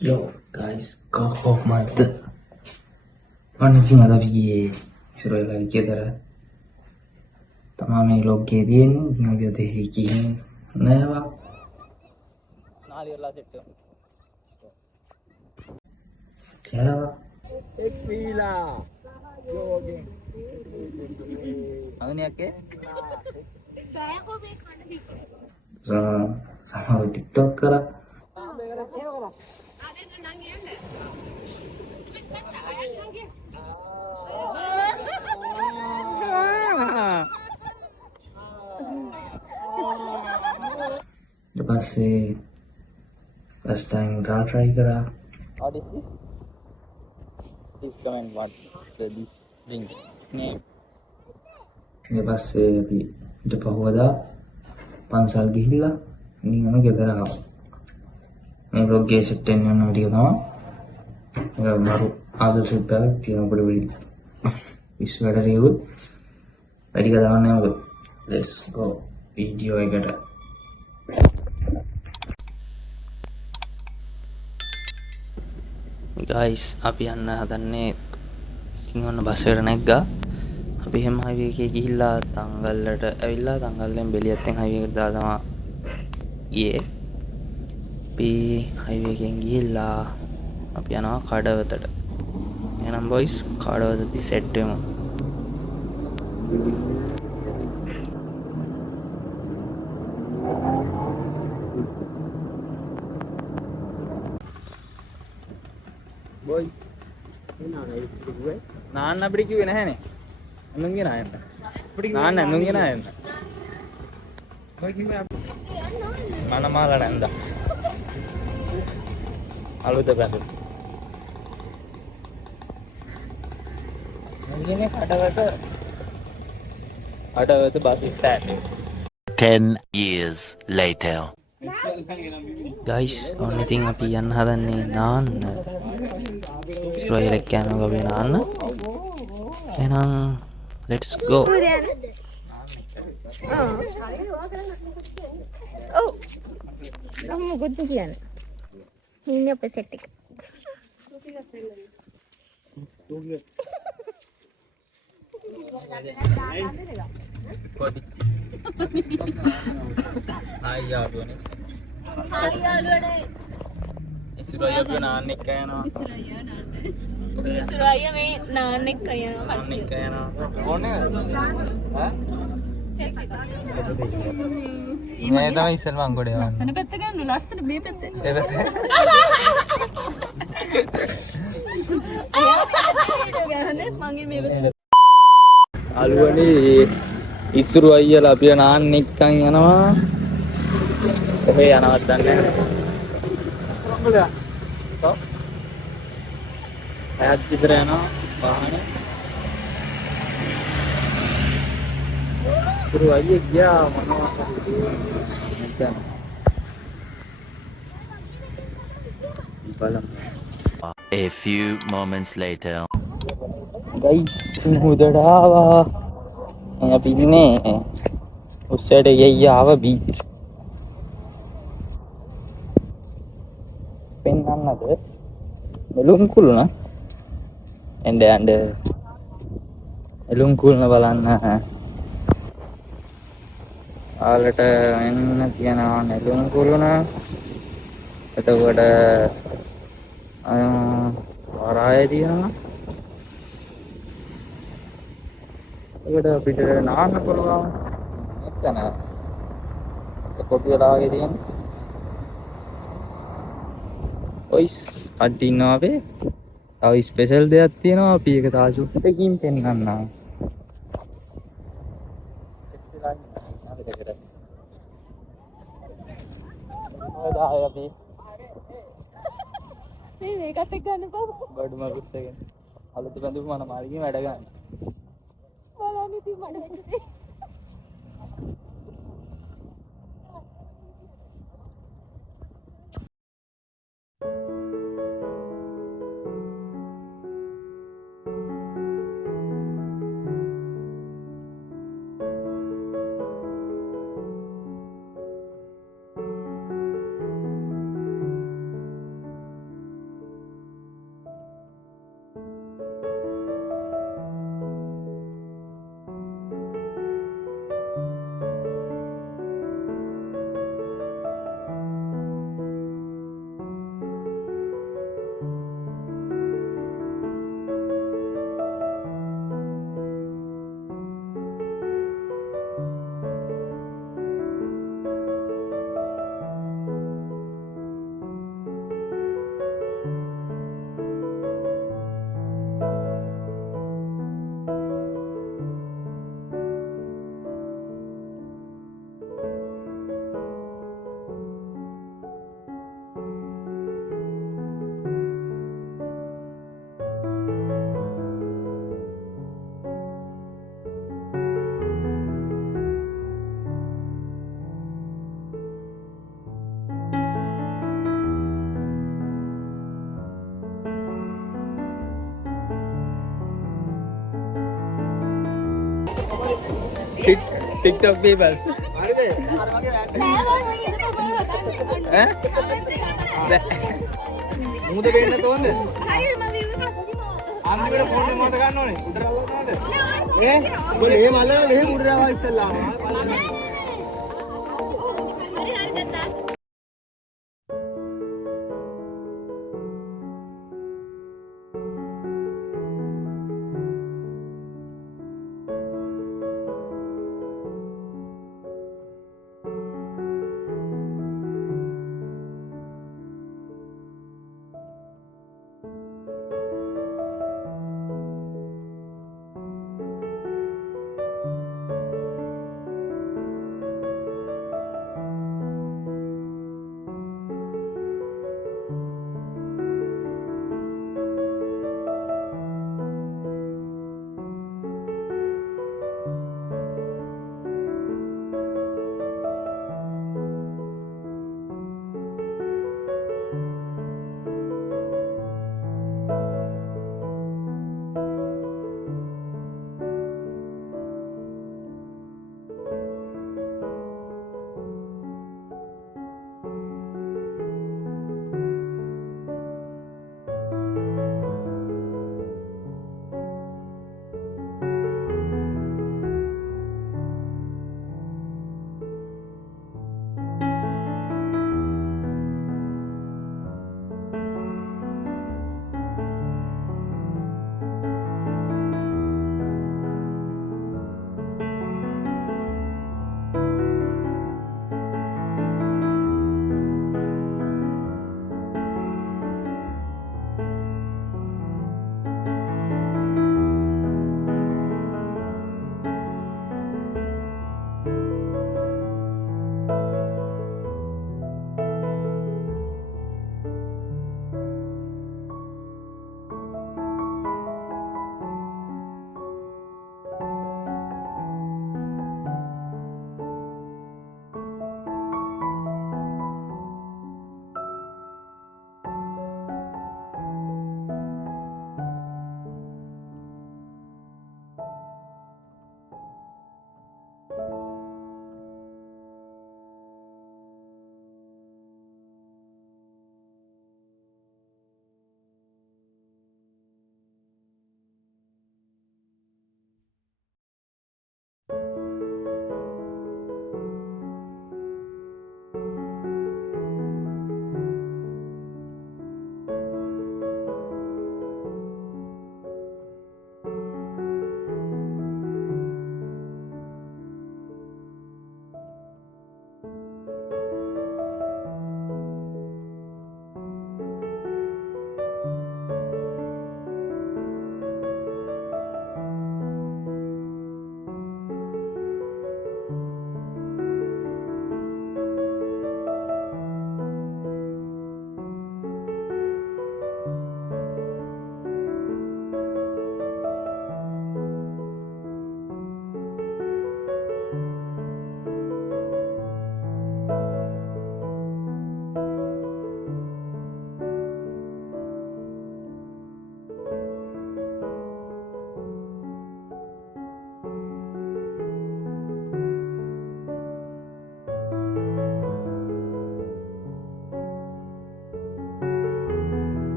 Yo guys, kohomad. Mana sih ada video Israel lagi kita. Tamam log के दिन नगे देही की नया वा नालियरला सेट क्या वा एक पीला जोगे अगने के so sama TikTok kara lepas sih first time try kara what is this please comment what this drink name lepas sih di pahuada pansal gihilla ini mana kita dah මේ vlog එක set වෙන්න යන විදිය තමයි ඒක මරු ආදර්ශයක් තියෙන පොඩි පොඩි ඉස් වැඩ රියුත් වැඩි කතාවක් නෑ මොකද let's go video එකට guys අපි යන්න හදන්නේ ඉතින් ඔන්න බස් එකට නැග්ගා අපි හැම highway එකේ ගිහිල්ලා තංගල්ලට ඇවිල්ලා තංගල්ලෙන් බෙලියත්තෙන් highway එකට දාලා තමයි ගියේ අපි highway එකෙන් ගිහිල්ලා අපි යනවා කඩවතට එහෙනම් boys කඩවතදී set වෙමු boys නාන්න අපිට කිව්වේ නැහැනේ අනුන්ගේ නායන්න නාන්න අනුන්ගේ නායන්න boy කිව්වේ මනමාලා නැන්දා අලුත බඳු මන්නේ Kadawatha bus stand 10 years later. guys ඔන්න ඉතින් අපි යන්න හදන්නේ නාන්න ඉස්රායෙල් එක යනවා අපි නාන්න එහෙනම් let's go ඔව් නම් මොකද කියන්නේ ඉන්නේ අපේ සෙට් එක Hai යාළුවනේ Hai යාළුවනේ ඉස්රායෙල් එක නාන්න එක්ක යනවා ඉස්සරහින් මේ නාන්න එක්ක යනවා නාන්න එක්ක යනවා ඕනේ ඈ මේ තමයි ඉස්සෙල්ම අංගොඩ යවන්නේ ලස්සන පැත්ත ගන්න ලස්සන මේ පැත්තේ ඒ පැත්තේ ගහන්නේ මගේ මේ පැත්තේ අලුවනේ ඉස්සුරු අයියලා අපිව නාන්න එක්කන් යනවා කොහේ යනවද දන්නේ නැහැ ඈත් විතර යනවා වාහනේ ඉස්සුරු අයියේ ගියා මොනවා හරි බලමු A few moments later. guys මුහුදට ආවා අපි ඉන්නේ උස්සට ගියාව බීච් පෙන්නන්නද එළුම් කුළුණ එන්න එළුම් කුළුණ බලන්න ආලට එන්න තියනවා එළුම් කුළුණ එතකොට වරාය තියෙනවා ඒකට අපිට නාන්න පුළුවන් එතන කොපි වෙලා වගේ තියෙන ඔයිස් කඩ් ඉන්නවා අපේ තව ස්පෙෂල් දෙයක් තියෙනවා අපි ඒක තා ෂුට් එකකින් පෙන්නන්නම් මේ මේකත් එක්ක ගන්න බෑ බඩු මරුස් එකෙන් අලුත් බඳුම මන මාර්ගයෙන් වැඩ ගන්න බලන්න ඉතින් මඩ වෙන්නේ TikTok people. මූද පේන්න තෝන්ද? අන්තිමට ෆෝන් එක මොකද ගන්න ඕනේ? උඩට රවන්නවද? ඔය එහෙම අල්ලලා එහෙම උඩට රවවා ඉස්සල්ලාම.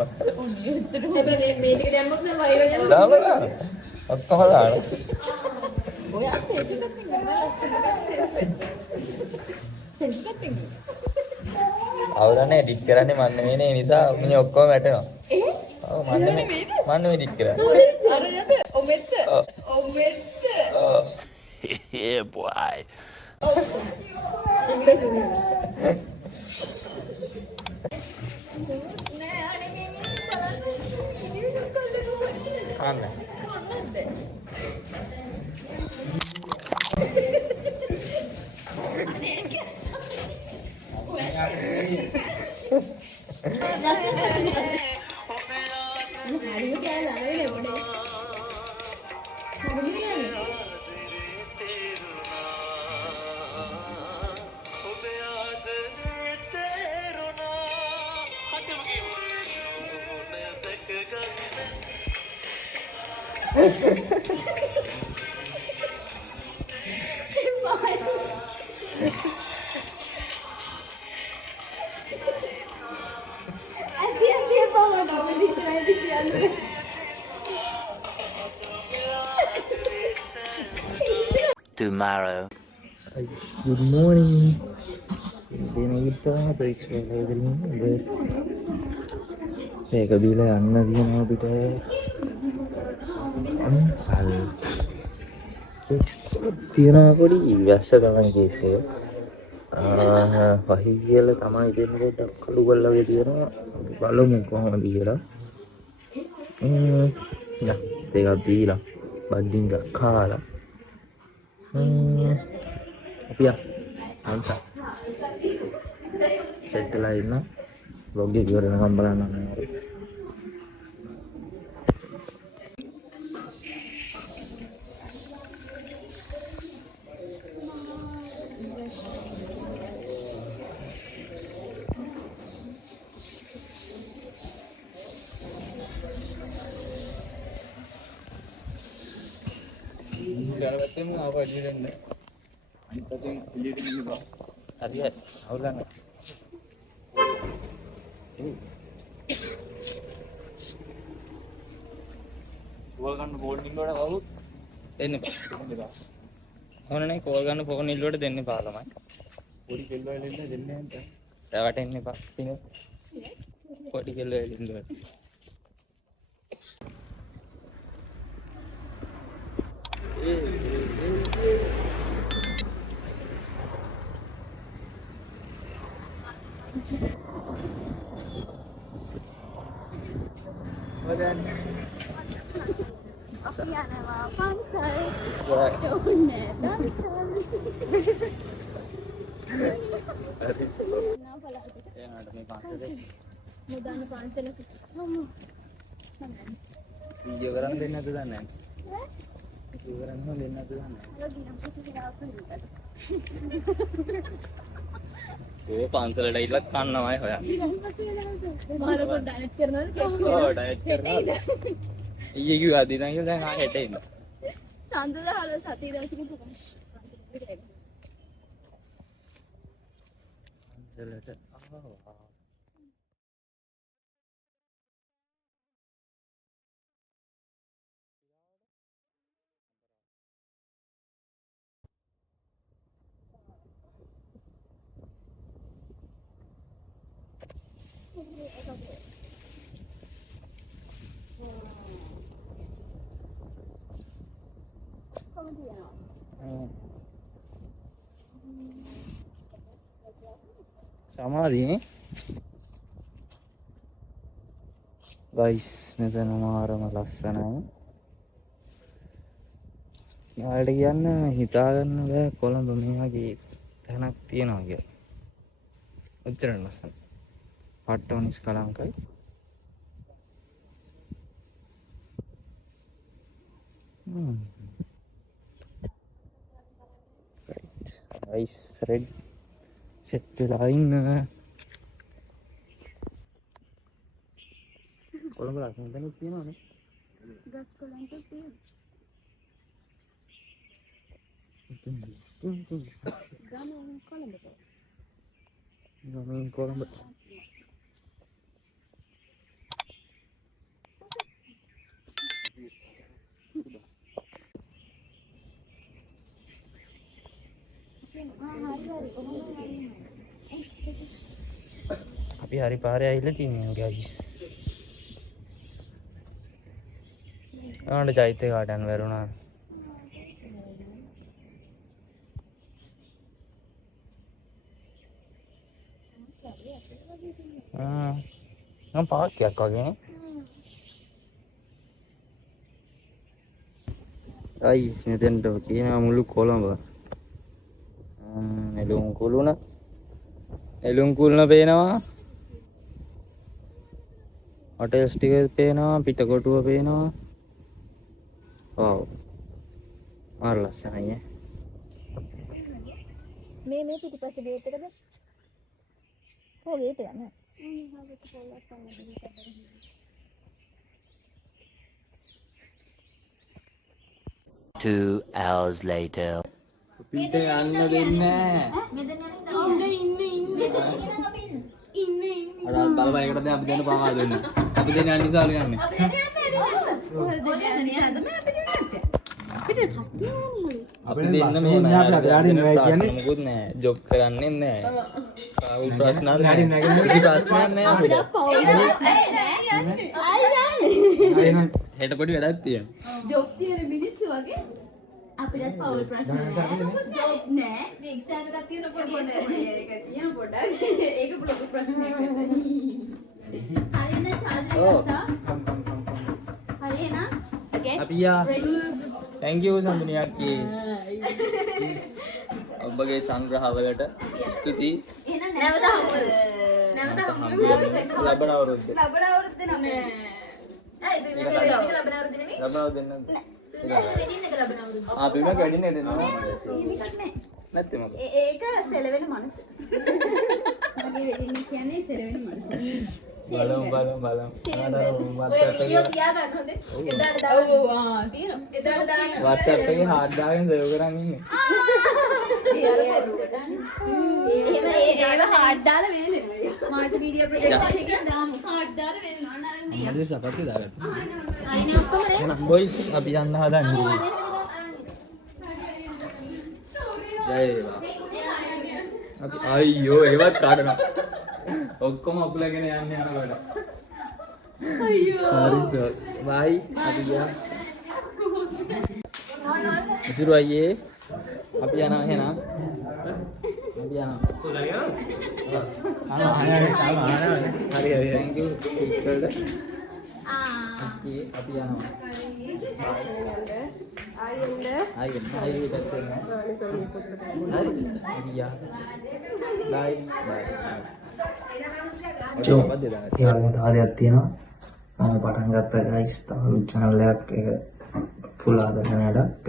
හැබැයි මේ ටික දැම්මොත් නම් වෛර යනවා. දාලා ඔක්කොම දාලා. ඔය සෙට් එකක් තියෙනවා. අවුලන්නේ එඩිට් කරන්නේ මන් නෙවෙයිනේ නිසා මිනිහ ඔක්කොම වැටෙනවා. ඔව් මන් නෙවෙයි එඩිට් කරන්නේ. අර යද ඔමෙත්ත. Yeah, boy. නෑ අනේ මේ බලන්න. කන්න. Tomorrow. Good morning. दिन kita तो इस वेले इधर මේක බීලා යන්න දිනවා පිට අන්සල් කෙස් තියනවා පොඩි වැස්ස තමයි කෙස් එක පහි කියලා තමයි දෙන්න පොඩ්ඩක් කළු ගල්ලා තියෙනවා බලමු කොහොමද කියලා ඒක බීලා බඩින් ගාලා අපි අන්සල් සෙට් වෙලා ඉන්න vlog එක ඉවර වෙනකම් බලන්න ඕනේ. ගලවත්තෙම ආව එළියට එන්න. අනිත් පැත්තෙන් එළියට ගිහින් බා. හරි අවුලන්නේ. කෝල් ගන්න බෝල් නිල්ලුවට කවුරුත් දෙන්න එපා. ඕන නැහැ කෝල් ගන්න ෆෝන් නිල්ලුවට දෙන්න එපා ළමයි. පොඩි කෙල්ලෝ එල්ලෙන්න දෙන්නේ නැහැ. රැවටෙන්න එපා. පිනු. පොඩි කෙල්ලෝ එල්ලෙන්න. අපි යනවා පන්සල්. යෝන්නේ දන්සල්. එයාට මේ පාසලේ මුදන්න පන්සලක. අම්මෝ. වීඩියෝ කරන් දෙන්න නැද්ද දන්නේ නැහැ. වීඩියෝ කරන් දෙන්න නැද්ද දන්නේ නැහැ. අර ගිනම් පුසිලා කරලා. ඒ පන්සලට ඉල්ලක් කන්නමයි හොයන්නේ. මාර කොට ඩයට් කරනවද කෙක්ක? ඔව් ඩයට් කරනවා. ඊයේ කිව්වා දිනන් කියලා දැන් ආ හෙට ඉන්න. සඳුද හල සතිය දවසකින් ප්‍රකාශ. පන්සලට ආවා. සමාධියේ ගයිස් මෙතන මාරම ලස්සනයි. යාළුවට කියන්න හිතා ගන්න බෑ කොළඹ මේ වගේ තැනක් තියෙනවා කියලා. ඔච්චර ලස්සනයි. පට්ටෝනිස් කලංකයි. Right. Nice red. Set වෙලා ඉන්න. කොළඹ ලස්සන තැනක් තියෙනවනේ. ගස් කොළන් තියෙනවා. ගමෙන් කොළඹට. ගමෙන් කොළඹ. අපි හරි පාරේ ඇවිල්ලා තින්නේ ගයිස්. ආණ්ඩ චෛත්‍ය කාටන් වැරුණා. නම් පාක්කයක් වගේනේ. අයිස් මෙතෙන්ට තියෙනවා මුළු කොළඹ. එළුම් කුළුණ පේනවා. හොටෙල්ස් ටික පේනවා, පිටකොටුව පේනවා. ඔව්. මාර ලස්සනයි ඈ. මේ පිටිපස්සේ ගේට් එකද? ඔව් ගේට් එක නෑ. 2 hours later. පිට යන්න දෙන්නේ නැහැ. අර බලපන් එකට දැන් අපි දෙන්න පාවා දෙන්න. අපි දෙන්න යන්න ඉස්සාලු යන්නේ. අපි දෙන්න මෙහෙම යන්නේ මොකුත් නැහැ. ජොබ් කරන්නේ නැහැ. ආවුල් ප්‍රශ්න නැහැ. කිසි ප්‍රශ්නයක් නැහැ අපිට. හෙට පොඩි වැඩක් තියෙනවා. ජොබ් තියෙන මිනිස්සු වගේ අපිටත් පවුල් ප්‍රශ්න නෑ. ජොබ් නෑ. මේ එක්සෑම් එකක් තියෙන පොඩි ඒක තියෙන පොඩක්. ඒක ලොකු ප්‍රශ්නයක් නෙවෙයි. හරියද චාර්ජර් ගත්තා? හරියනා? Okay. අපි යා. Thank you සම්මුනිය අක්කී. ඔබගේ සංග්‍රහවලට ස්තුතියි. එහෙනම් නැවත හම්බෙමු. ලබන අවුරුද්දේ. ලබන අවුරුද්දේ නෑ. ඇයි බිමේ ලබන අවුරුද්දේ නෙමෙයි? ලබන අවුරුද්දේ නෑ. වෙඩින් එක ලබන අවුරුද්දේ. බිම කැඩින්නේ දෙනවා. මේකක් නෑ. නැත්තේ මොකද? ඒක සෙලවෙන මනස. මගේ වෙඩින් එක කියන්නේ සෙලවෙන මනස. බලමු. ඔය වීඩියෝ තියා ගන්න හොඳේ. එදාට දාන්න. ඔව් තියෙනවා. එදාට දාන්න. WhatsApp එකේ hard දාගෙන සේව් කරන් ඉන්නේ. එහෙම ඒව හાર્ඩ් දාලා වෙන්නේ. ස්මාර්ට් වීඩියෝ ප්‍රොජෙක්ට් එකකින් දාමු. හાર્ඩ් දාලා වෙනවා නරන්නේ. මම සපත්ති දාගත්තා. අයින ඔක්කොම නේ. එහෙනම් බොයිස් අපි යන්න හදන්නේ. ජය වේවා. අපි අයියෝ ඒවත් කාටනවා. ඔක්කොම අපලගෙන යන්න යනකොට. අයියෝ. හරි සර්. බයි. අපි ගියා. ඉතින් අයියේ අපි යනවා එහෙනම්. අපි යනවා. හරි. thank you. අපි යනවා. තාදයක් තියෙනවා මම පටන් ගත්ත ගයිස් තව channel එකක් ඒක full ආදරණ වැඩක්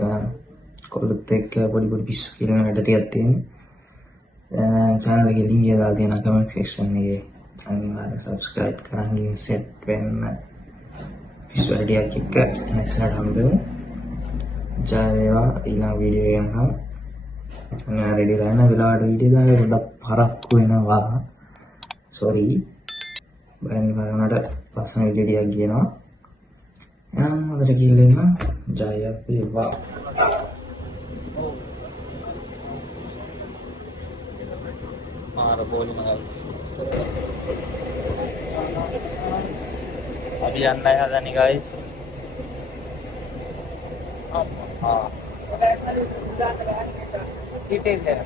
කොල්ලොත් එක්ක පොඩි පිස්සු කියන වැඩ ටිකක් තියෙනවා channel එකේ link එක දාලා තියෙනවා comment section එකේ අනිවාර්යෙන් subscribe කරන් ගිහින් set වෙන්න පිස්සු වැඩ ටිකක් එක්ක next එක හම්බෙමු ජය වේවා ඊළඟ වීඩියෝ එකෙන් හම් අනිවාර්යෙන් ready වෙන්න වෙලාවට වීඩියෝ දාන්න පොඩ්ඩක් පරක්කු වෙනවා sorry බයන් වුණාට ලස්සන විදියක් ගියනවා එහෙනම් අපිට කියලා ඉන්න ජය වේවා මාර බෝලි මගල් අපි යන්නයි හදන්නේ guys සිටින් there